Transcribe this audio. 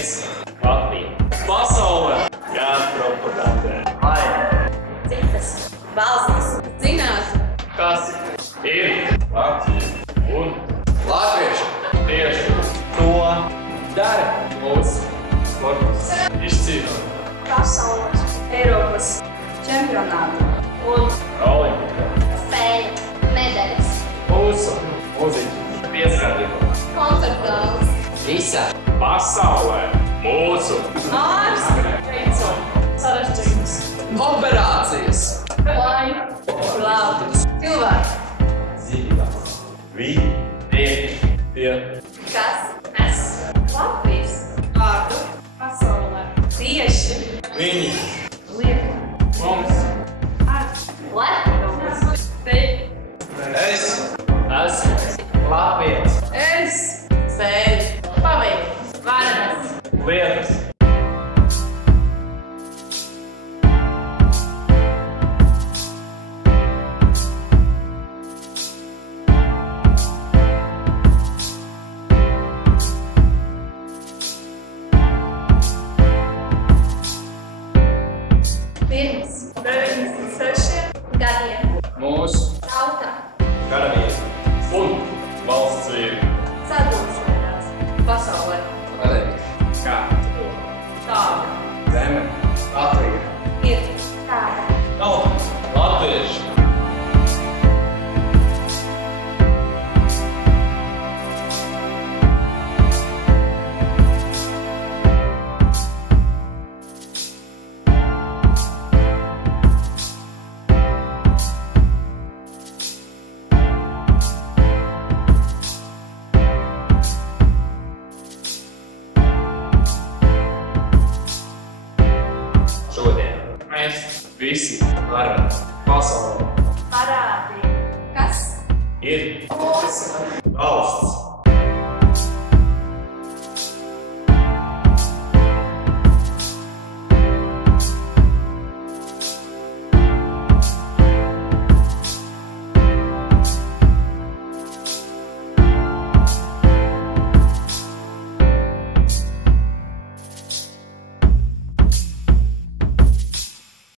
Mērķis – Latvija. Pasaulē – jāpropagandē. Lai citas valstis zinātu, kas ir Latvija un Latvieši tieši to dara mūsu sports izcīnot pasaules, Eiropas čempionātu un Olimpikā. spēļu medaļas, Mūsu mūziķu pieskatījumā koncertāls, visa pasaulē mūsu ārsti, veicot sarežģītas, operācijas. lai glābtu cilvēku, Dzīvības. tie kas nes Latvijas vārdu pasaulē. Tieši viņi liek mums ar Latvijas spēļu. Es esmu Latvijas. Es spēju paveikt varenas. lietas. Pirms 96 gadiem Mūsu tautā karavīri un valsts vīri. sadalījās pasaulē. Kā Tāda Zeme. Latvija. ir tāda. tauta, latvieši. Šodien. Mēs visi varam pasaulē Parādīt, kas ir mūsu valsts.